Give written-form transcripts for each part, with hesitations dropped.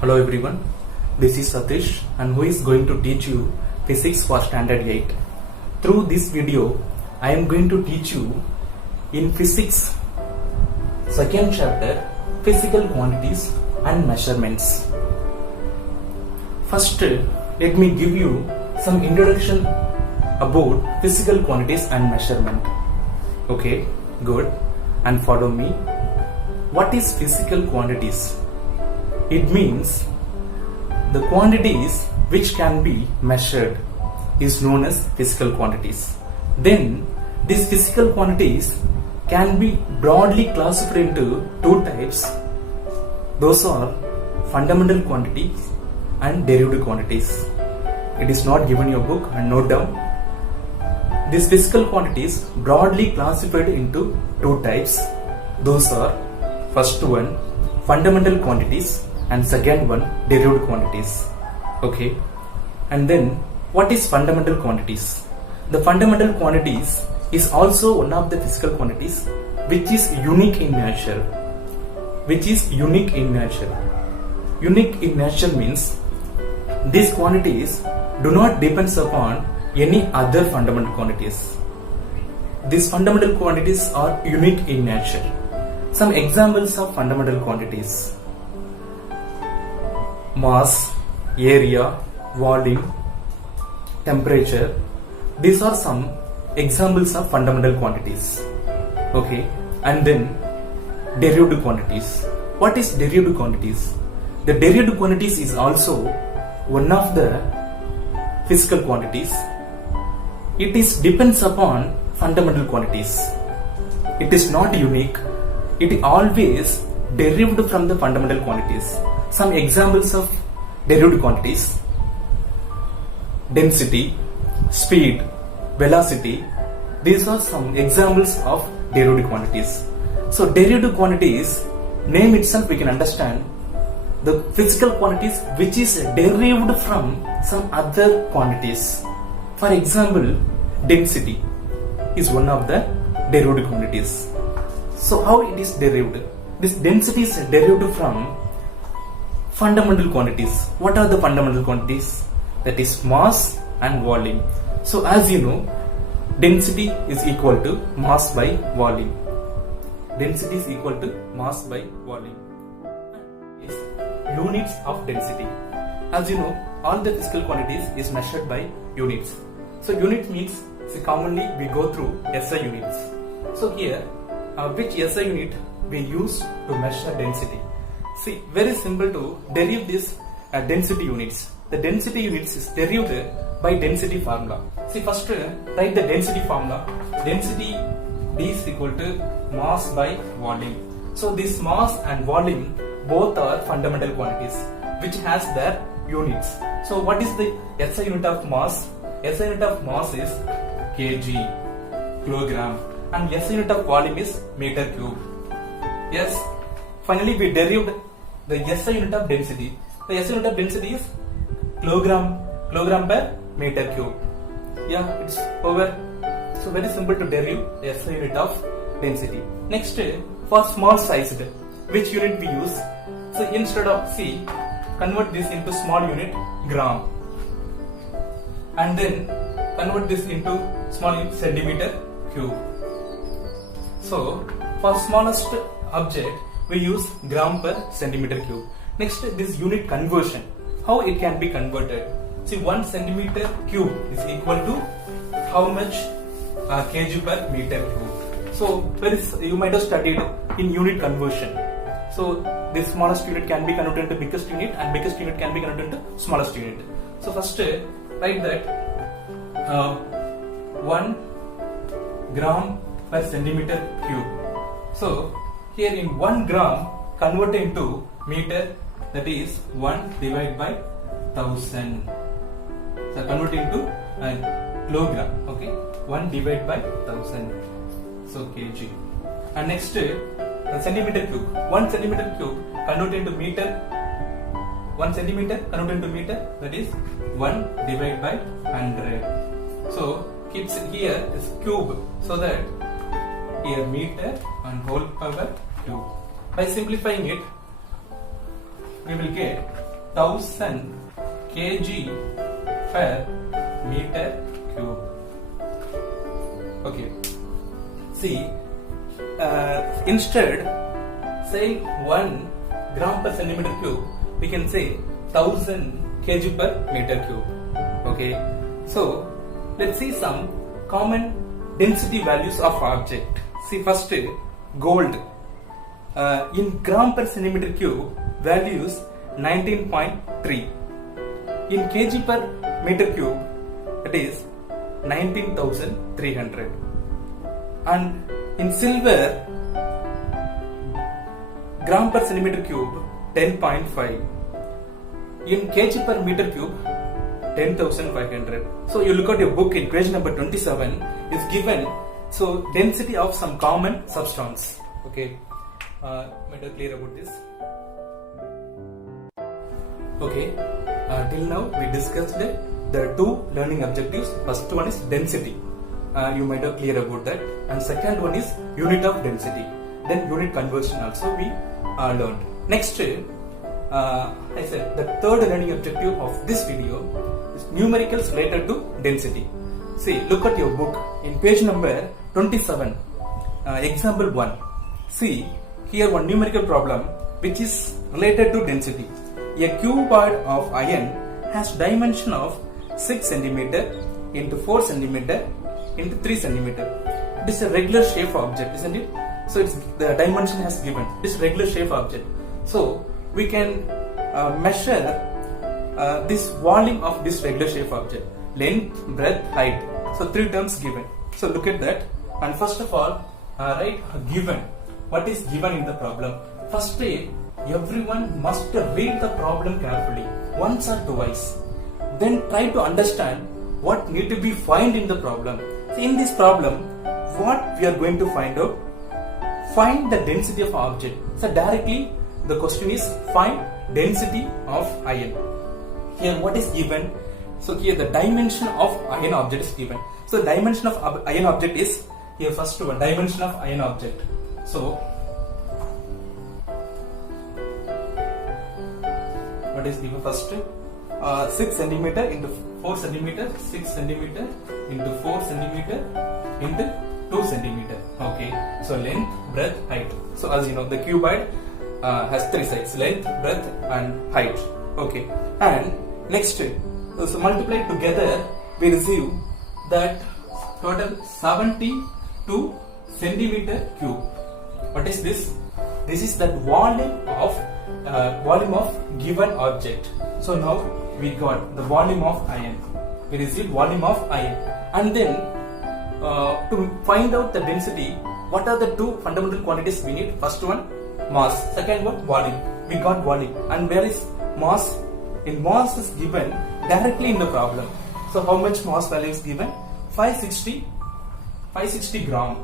Hello everyone, this is Satish and who is going to teach you physics for standard 8. Through this video, I am going to teach you in physics second chapter physical quantities and measurements. First, let me give you some introduction about physical quantities and measurement. Okay, good, and follow me. What is physical quantities? It means the quantities which can be measured is known as physical quantities. Then these physical quantities can be broadly classified into two types. Those are fundamental quantities and derived quantities. It is not given in your book, and note down. These physical quantities broadly classified into two types. Those are first one fundamental quantities and second one derived quantities. Okay, and then what is fundamental quantities? The fundamental quantities is also one of the physical quantities which is unique in nature. Unique in nature means these quantities do not depend upon any other fundamental quantities. These fundamental quantities are unique in nature. Some examples of fundamental quantities: mass, area, volume, temperature. These are some examples of fundamental quantities. Okay, and then derived quantities. What is derived quantities? The derived quantities is also one of the physical quantities. It depends upon fundamental quantities. It is not unique. It always derived from the fundamental quantities. Some examples of derived quantities: density, speed, velocity. These are some examples of derived quantities. So derived quantities, name itself we can understand the physical quantities which is derived from some other quantities. For example, density is one of the derived quantities. So how it is derived? This density is derived from fundamental quantities. What are the fundamental quantities? That is mass and volume. So as you know, density is equal to mass by volume. Density is equal to mass by volume. Is units of density. As you know, all the physical quantities is measured by units. So unit means, commonly we go through SI units. So here, which SI unit we use to measure density? See, very simple to derive this density units. The density units is derived by density formula. See, first write the density formula. Density D is equal to mass by volume. So this mass and volume both are fundamental quantities which has their units. So what is the SI unit of mass? SI unit of mass is kg, kilogram, and SI unit of volume is meter cube. Yes, finally we derived the SI unit of density. The SI unit of density is kilogram per meter cube. Yeah, it's over. So very simple to derive the SI unit of density. Next, for small sized, which unit we use? So instead of C, convert this into small unit gram, and then convert this into small unit centimeter cube. So for smallest object we use gram per centimeter cube. Next, this unit conversion. How it can be converted? See, 1 centimeter cube is equal to how much kg per meter cube. So you might have studied in unit conversion. So this smallest unit can be converted into biggest unit, and biggest unit can be converted into smallest unit. So first write that 1 gram per centimeter cube. So here in 1 gram converted into meter, that is 1 divided by 1000. So convert into kilogram. Okay, 1 divided by 1000. So kg. And next, centimeter cube. 1 centimeter cube convert into meter. 1 centimeter convert into meter, that is 1 divided by 100. So keeps here is cube, so that here meter and whole power cube. By simplifying it, we will get 1000 kg per meter cube. Okay. See, instead saying 1 gram per centimeter cube, we can say 1000 kg per meter cube. Okay. So let's see some common density values of object. See, first gold. In gram per centimeter cube, values 19.3. In kg per meter cube, it is 19,300. And in silver, gram per centimeter cube, 10.5. In kg per meter cube, 10,500. So you look at your book in page number 27 is given. So density of some common substance. Okay, made it clear about this. Okay, till now we discussed the two learning objectives. First one is density. You might have clear about that. And second one is unit of density. Then unit conversion also we learned. Next, I said the third learning objective of this video is numericals related to density. See, look at your book in page number 27, example 1. See, here one numerical problem which is related to density. A cuboid of iron has dimension of 6 cm into 4 cm into 3 cm. It is a regular shape object, isn't it? So it's the dimension has given. This regular shape object. So we can measure this volume of this regular shape object: length, breadth, height. So 3 terms given. So look at that. And first of all, write given. What is given in the problem? First, everyone must read the problem carefully, once or twice. Then try to understand what need to be found in the problem. So in this problem, what we are going to find out? Find the density of object. So directly the question is find density of iron. Here what is given? So here the dimension of iron object is given. So the dimension of iron object is here first one, dimension of iron object. So what is given first? 6 cm into 4 cm, 6 cm into 4 cm into 2 cm. Okay. So length, breadth, height. So as you know, the cuboid has 3 sides: length, breadth, and height. Okay. And next, so multiply together, we receive that total 72 centimeter cube. What is this? This is that volume of given object. So now we got the volume of iron. We received volume of iron, and then to find out the density, what are the two fundamental quantities we need? First one, mass. Second one, volume. We got volume, and where is mass? In mass is given directly in the problem. So how much mass value is given? 560 gram.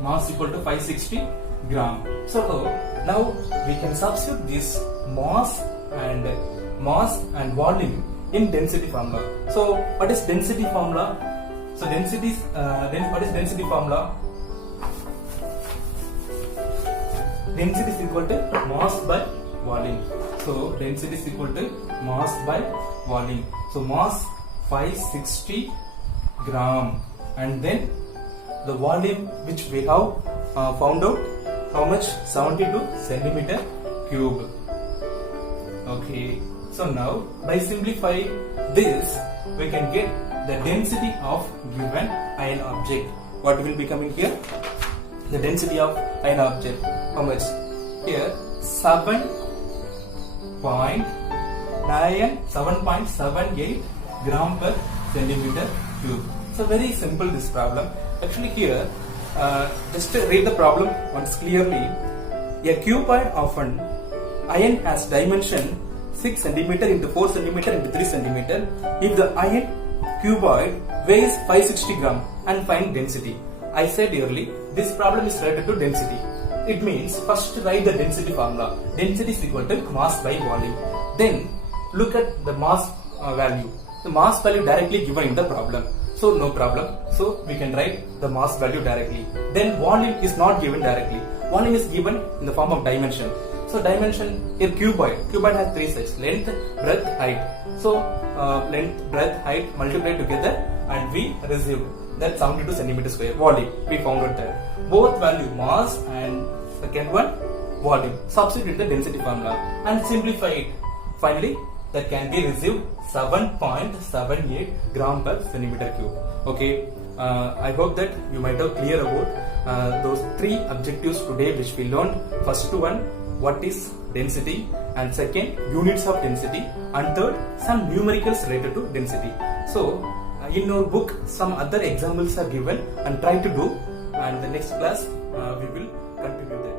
Mass equal to 560 gram. So now we can substitute this mass and volume in density formula. So what is density formula? So density is what is density formula? Density is equal to mass by volume. So density is equal to mass by volume. So mass 560 gram, and then the volume which we have found out, how much? 72 centimeter cube. Okay. So now by simplifying this, we can get the density of given iron object. What will be coming here? The density of iron object. How much? Here 7.78 gram per centimeter cube. So very simple this problem. Actually here, just to read the problem once clearly. A cuboid of an iron has dimension 6 cm into 4 cm into 3 cm. If the iron cuboid weighs 560 gram and find density. I said earlier, this problem is related to density. It means first write the density formula. Density is equal to mass by volume. Then look at the mass value. The mass value directly given in the problem. So no problem. So we can write the mass value directly. Then volume is not given directly. Volume is given in the form of dimension. So dimension, a cuboid has three sides: length, breadth, height. So length, breadth, height multiplied together and we received that 72 centimeter square. Volume, we found out that both value mass and second one volume. Substitute the density formula and simplify it. Finally, that can be received 7.78 gram per centimeter cube. Okay, I hope that you might have clear about those three objectives today which we learned. First one, what is density, and second, units of density, and third, some numericals related to density. So in our book some other examples are given and try to do, and the next class we will continue that.